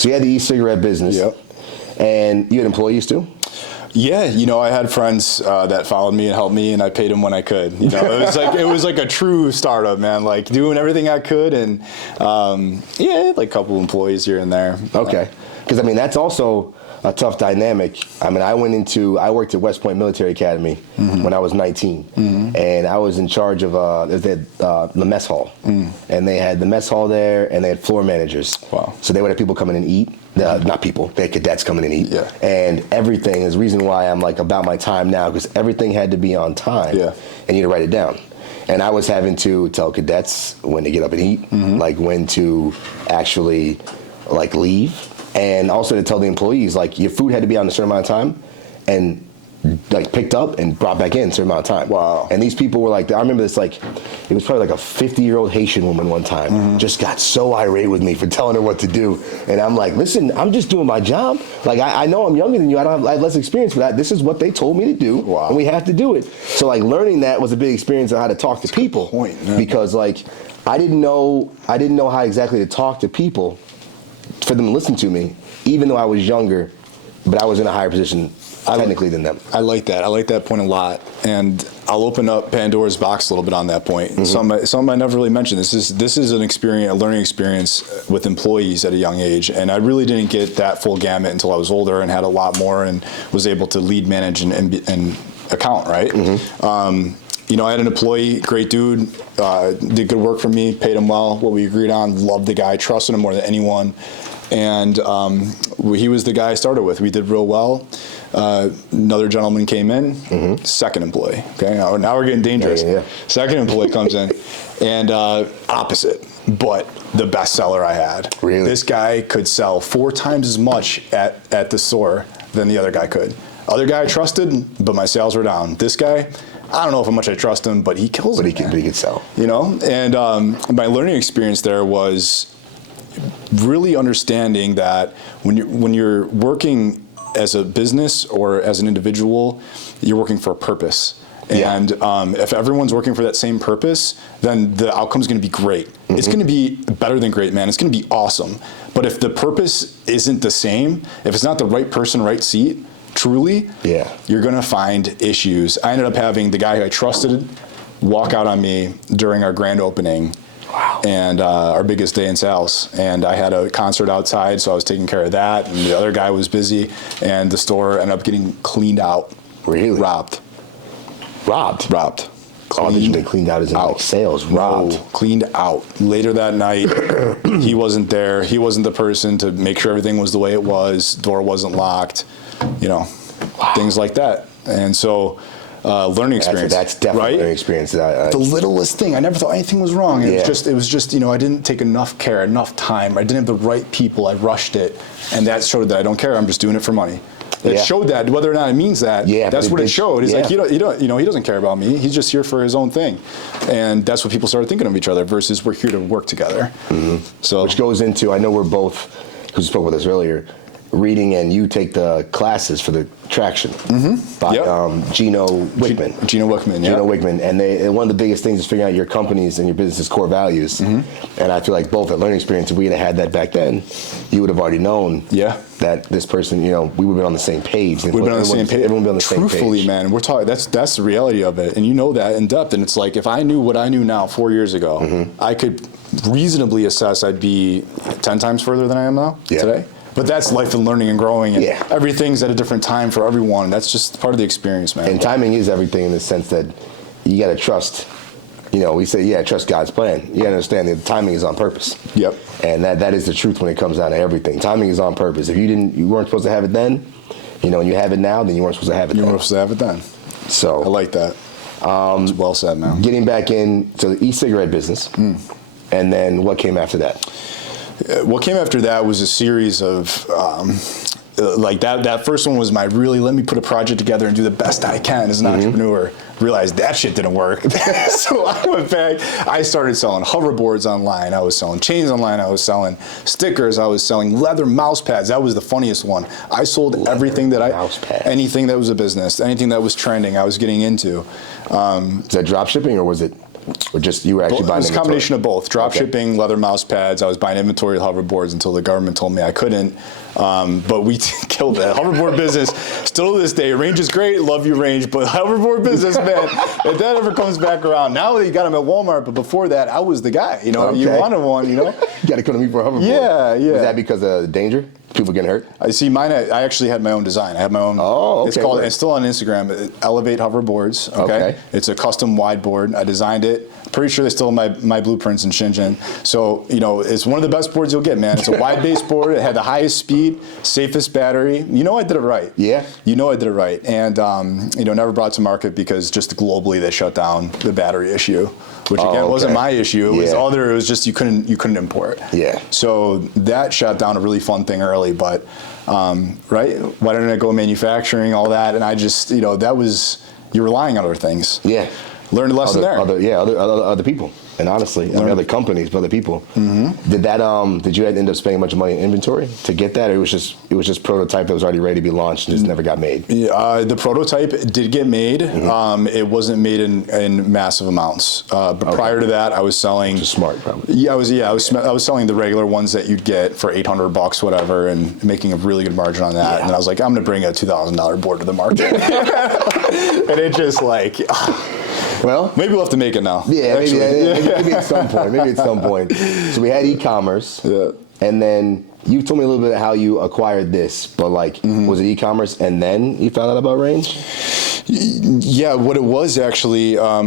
So you had the e-cigarette business. Yep. And you had employees too? Yeah, I had friends that followed me and helped me, and I paid them when I could. It was like a true startup, man. Like doing everything I could, and like a couple employees here and there. Okay, because that's also a tough dynamic. I worked at West Point Military Academy when I was 19, and I was in charge of the mess hall, and they had the mess hall there, and they had floor managers. Wow! So they would have people come in and eat. Not people, they had cadets come in and eat. Yeah. And everything is the reason why I'm like about my time now, because everything had to be on time. Yeah. And you had to write it down. And I was having to tell cadets when to get up and eat, like when to actually like leave, and also to tell the employees like your food had to be on a certain amount of time, and like picked up and brought back in a certain amount of time. Wow. And these people were like, I remember this, like, it was probably like a 50-year-old Haitian woman one time, just got so irate with me for telling her what to do. And I'm like, listen, I'm just doing my job. Like, I know I'm younger than you, I have less experience for that. This is what they told me to do, wow. And we have to do it. So like learning that was a big experience on how to talk to people. Because like, I didn't know how exactly to talk to people for them to listen to me, even though I was younger, but I was in a higher position technically than them. I like that. I like that point a lot, and I'll open up Pandora's box a little bit on that point. Some I never really mentioned. This is an experience, a learning experience with employees at a young age, and I really didn't get that full gamut until I was older and had a lot more and was able to lead, manage, and account. Right. I had an employee, great dude, did good work for me, paid him well, what we agreed on, loved the guy, trusted him more than anyone, and he was the guy I started with. We did real well. Another gentleman came in, second employee. Okay, now we're getting dangerous. Yeah. Second employee comes in, and opposite, but the best seller I had. Really? This guy could sell 4 times as much at the store than the other guy could. Other guy I trusted, but my sales were down. This guy, I don't know how much I trust him, but he kills it. But he could sell. And my learning experience there was really understanding that when you're working as a business or as an individual, you're working for a purpose. And if everyone's working for that same purpose, then the outcome's going to be great. It's going to be better than great, man. It's going to be awesome. But if the purpose isn't the same, if it's not the right person, right seat, truly, you're going to find issues. I ended up having the guy who I trusted walk out on me during our grand opening. Wow. And our biggest day in sales. And I had a concert outside, so I was taking care of that. And the other guy was busy, and the store ended up getting cleaned out. Really? Robbed. Cleaned out as in like sales. Robbed. No, cleaned out. Later that night, he wasn't there. He wasn't the person to make sure everything was the way it was. Door wasn't locked. Things like that. And so. Learning experience. That's definitely right? learning experience. The littlest thing. I never thought anything was wrong. It was just, I didn't take enough care, enough time. I didn't have the right people. I rushed it, and that showed that I don't care. I'm just doing it for money. It showed that, whether or not it means that. That's what it showed. He's like, he doesn't care about me. He's just here for his own thing, and that's what people started thinking of each other. Versus we're here to work together. So, which goes into, I know we're both, who spoke with us earlier, reading, and you take the classes for the traction by Gino Wickman. Gino Wickman, and one of the biggest things is figuring out your company's and your business's core values. And I feel like both at learning experience, if we had had that back then, you would have already known that this person, we would have been on the same page. We've been on the same page. Everyone would be on the same page. Truthfully, man, we're talking. That's the reality of it, and you know that in depth. And it's like, if I knew what I knew now 4 years ago, I could reasonably assess I'd be 10 times further than I am now today. But that's life and learning and growing, and everything's at a different time for everyone. That's just part of the experience, man. And timing is everything in the sense that you got to trust. We say, trust God's plan. You got to understand that timing is on purpose. And that is the truth when it comes down to everything. Timing is on purpose. If you weren't supposed to have it then, and you have it now, then you weren't supposed to have it then. You weren't supposed to have it then. So I like that. It's well said, man. Getting back into the e-cigarette business, and then what came after that? What came after that was a series of, like that first one was let me put a project together and do the best I can as an entrepreneur. Realized that shit didn't work. So I went back, I started selling hoverboards online, I was selling chains online, I was selling stickers, I was selling leather mouse pads. That was the funniest one. I sold everything anything that was a business, anything that was trending, I was getting into. Is that drop shipping or was it? Or just you were actually buying It was a inventory? combination of both. Drop Okay. shipping, leather mouse pads. I was buying inventory of hoverboards until the government told me I couldn't. But we killed that. Hoverboard business, still to this day. Range is great. Love you, Range. But hoverboard business, man, if that ever comes back around. Now that you got them at Walmart, but before that, I was the guy. You know, Okay. you wanted one, you know? You got to come to me for a hoverboard. Yeah, yeah. Was that because of danger? People getting hurt? I see mine. I actually had my own design. I had my own. Oh, okay. It's called. It's still on Instagram. Elevate Hoverboards. Okay. It's a custom wide board. I designed it. Pretty sure they still have my blueprints in Shenzhen. So you know, it's one of the best boards you'll get, man. It's a wide base board. It had the highest speed, safest battery. You know, I did it right. Yeah. You know, I did it right, and you know, never brought to market because just globally they shut down the battery issue, which again wasn't my issue. It was It was just you couldn't import. Yeah. So that shut down a really fun thing early, but. Right? Why didn't I go manufacturing, all that? And I just, you know, that was, you're relying on other things. Yeah. Learned a lesson there. Other people. And honestly, other companies, but other people. Mm-hmm. Did you end up spending a bunch of money in inventory to get that, or it was just prototype that was already ready to be launched and just never got made? Yeah, the prototype did get made. Mm-hmm. It wasn't made in massive amounts. But prior to that, I was selling. Which is smart, probably. Yeah, I was selling the regular ones that you'd get for $800, whatever, and making a really good margin on that. Yeah. And then I was like, I'm going to bring a $2,000 board to the market, and it just like. Well, maybe we'll have to make it now. Yeah, maybe at some point. Maybe at some point. So we had e-commerce. Yeah. And then you told me a little bit how you acquired this, but like, was it e-commerce and then you found out about Range? Yeah, what it was actually, I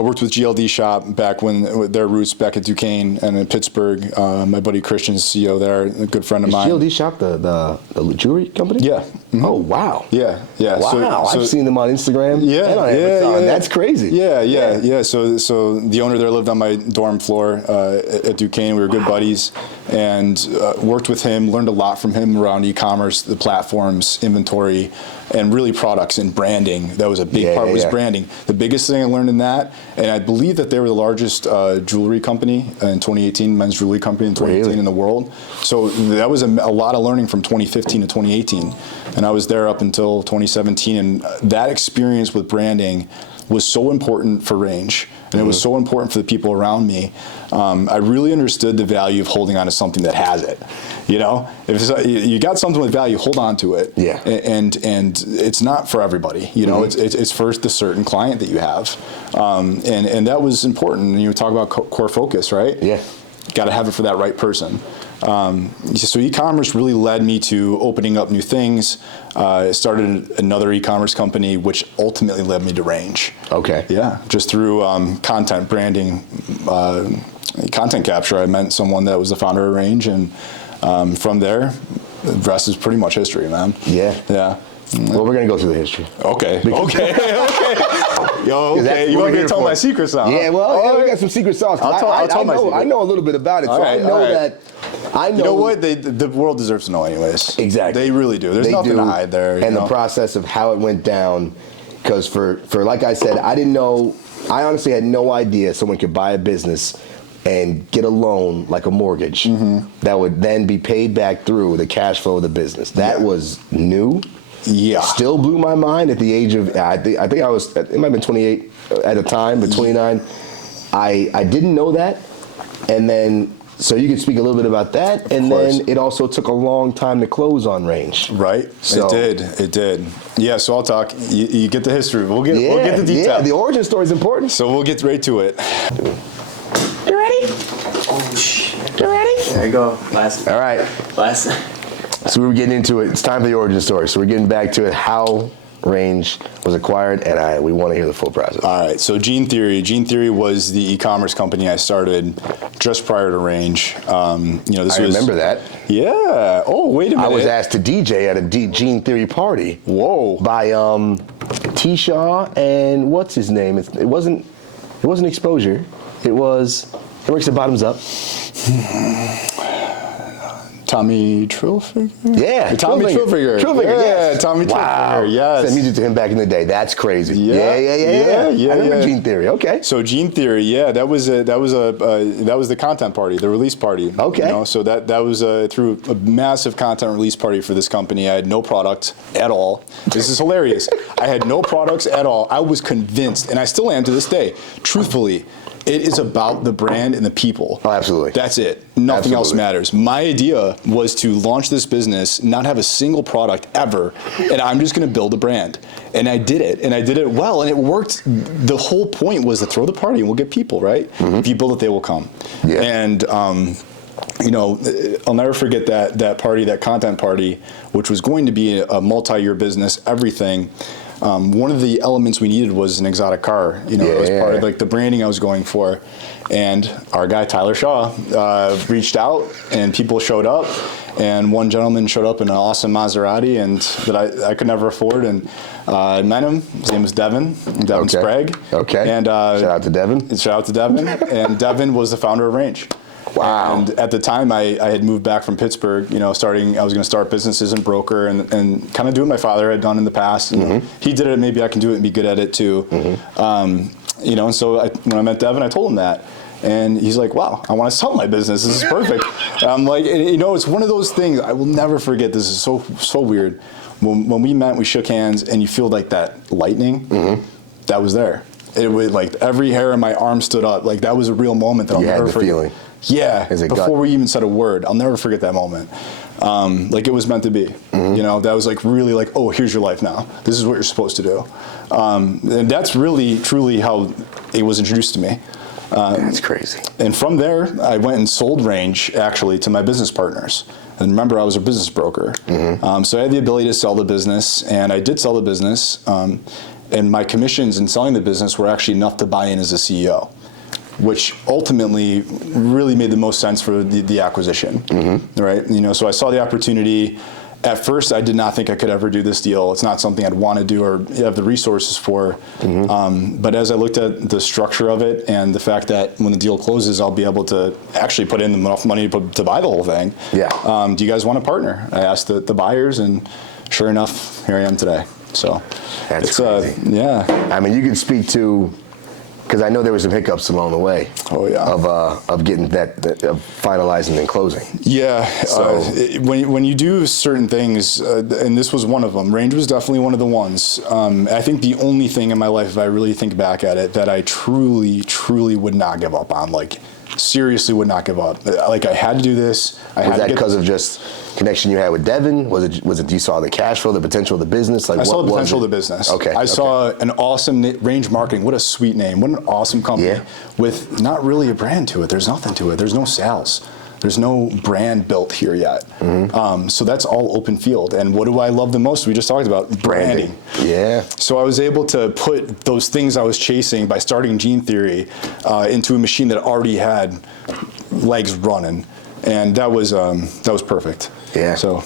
worked with GLD Shop back when their roots back at Duquesne and in Pittsburgh. My buddy Christian's CEO there, a good friend of mine. GLD Shop the jewelry company? Yeah. Mm-hmm. Oh wow. Yeah. Wow, So I've seen them on Instagram. Yeah, and on Amazon. That's crazy. Yeah. So the owner there lived on my dorm floor at Duquesne. We were good buddies, and worked with him. Learned a lot from him around e-commerce, the platforms, inventory, and really products and branding. That was a big part. Was branding. The biggest thing I learned in that, and I believe that they were the largest jewelry company in 2018, men's jewelry company in 2018 in the world. So that was a lot of learning from 2015 to 2018, and I was there up until 2017. And that experience with branding was so important for Range, and it was so important for the people around me. I really understood the value of holding on to something that has it. You know, if you got something with value, hold on to it. Yeah. And it's not for everybody. You know, it's for the certain client that you have, and that was important. You talk about core focus, right? Yeah. Got to have it for that right person. So e-commerce really led me to opening up new things. Started another e-commerce company, which ultimately led me to Range. Okay. Yeah, just through content branding, content capture. I met someone that was the founder of Range, and from there, the rest is pretty much history, man. Yeah. Yeah. Well, we're gonna go through the history. Okay. Yo, okay. You want me to tell my secrets now? Yeah. Well, we got some secret sauce. I'll tell my secret. I know a little bit about it, so I know that. I know. You know what? The world deserves to know, anyways. Exactly. They really do. There's nothing to hide there. And the process of how it went down, because for like I said, I didn't know. I honestly had no idea someone could buy a business and get a loan like a mortgage that would then be paid back through the cash flow of the business. That was new. Yeah. Still blew my mind at the age of, I think I was, it might have been 28 at the time, but 29. I didn't know that. And then, so you could speak a little bit about that. And then it also took a long time to close on Range. Right. So, it did. Yeah, so I'll talk. You get the history. We'll get the details. Yeah, the origin story is important. So we'll get right to it. You ready? Oh, shit. You ready? There you go. All right. So we were getting into it. It's time for the origin story. So we're getting back to it, how Range was acquired, and we want to hear the full process. All right. So Gene Theory. Gene Theory was the e-commerce company I started just prior to Range. I remember that. Yeah. Oh, wait a minute. I was asked to DJ at a Gene Theory party. Whoa. By T. Shaw and what's his name? It wasn't Exposure. It works at Bottoms Up. Tommy Trillfigure? Yeah. Tommy Trillfigure. Yes. Tommy Trillfigure, yes. Sent music to him back in the day. That's crazy. Yeah. I remember Gene Theory. Okay. So Gene Theory, that was the content party, the release party. Okay. You know, so that was through a massive content release party for this company. I had no product at all. This is hilarious. I had no products at all. I was convinced, and I still am to this day, truthfully, It is about the brand and the people. Oh, absolutely. That's it. Nothing else Absolutely. matters. My idea was to launch this business, not have a single product ever, and I'm just going to build a brand. And I did it, and I did it well, and it worked. The whole point was to throw the party, and we'll get people, right? If you build it, they will come. Yeah. And you know, I'll never forget that party, that content party, which was going to be a multi-year business, everything. One of the elements we needed was an exotic car. You know, it was part of like the branding I was going for. And our guy, Tyler Shaw, reached out and people showed up. And one gentleman showed up in an awesome Maserati and that I could never afford. And I met him. His name was Devin Sprague. Okay. And shout out to Devin. Shout out to Devin. And Devin was the founder of Range. Wow. And at the time, I had moved back from Pittsburgh, you know, I was going to start businesses and broker and kind of do what my father had done in the past. And he did it, maybe I can do it and be good at it too. You know, and so when I met Devin, I told him that. And he's like, wow, I want to sell my business. This is perfect. I'm like, you know, it's one of those things I will never forget. This is so weird. When we met, we shook hands and you feel like that lightning that was there. It was like every hair in my arm stood up. Like that was a real moment that I'll never forget. Feeling. Yeah, before we even said a word. I'll never forget that moment. Like it was meant to be. You know, that was like really like, oh, here's your life now. This is what you're supposed to do. And that's really, truly how it was introduced to me. That's crazy. And from there, I went and sold Range actually to my business partners. And remember, I was a business broker. So I had the ability to sell the business, and I did sell the business. And my commissions in selling the business were actually enough to buy in as a CEO, which ultimately really made the most sense for the acquisition, right? You know, so I saw the opportunity. At first, I did not think I could ever do this deal. It's not something I'd want to do or have the resources for. But as I looked at the structure of it and the fact that when the deal closes, I'll be able to actually put in enough money to buy the whole thing. Do you guys want to partner? I asked the buyers, and sure enough, here I am today. So That's crazy. Yeah. I mean, you can speak to, because I know there were some hiccups along the way. Oh yeah. Of getting of finalizing and closing. Yeah. So when you do certain things, and this was one of them. Range was definitely one of the ones. I think the only thing in my life, if I really think back at it, that I truly would not give up on. Like seriously, would not give up. Like I had to do this. Was that because of just connection you had with Devin? Was it you saw the cash flow, the potential of the business? Like I saw the what potential was of the business. Okay. I saw an awesome Range Marketing. What a sweet name. What an awesome company with not really a brand to it. There's nothing to it. There's no sales. There's no brand built here yet. So that's all open field. And what do I love the most? We just talked about branding. Yeah. So I was able to put those things I was chasing by starting Gene Theory into a machine that already had legs running. And that was perfect. Yeah. So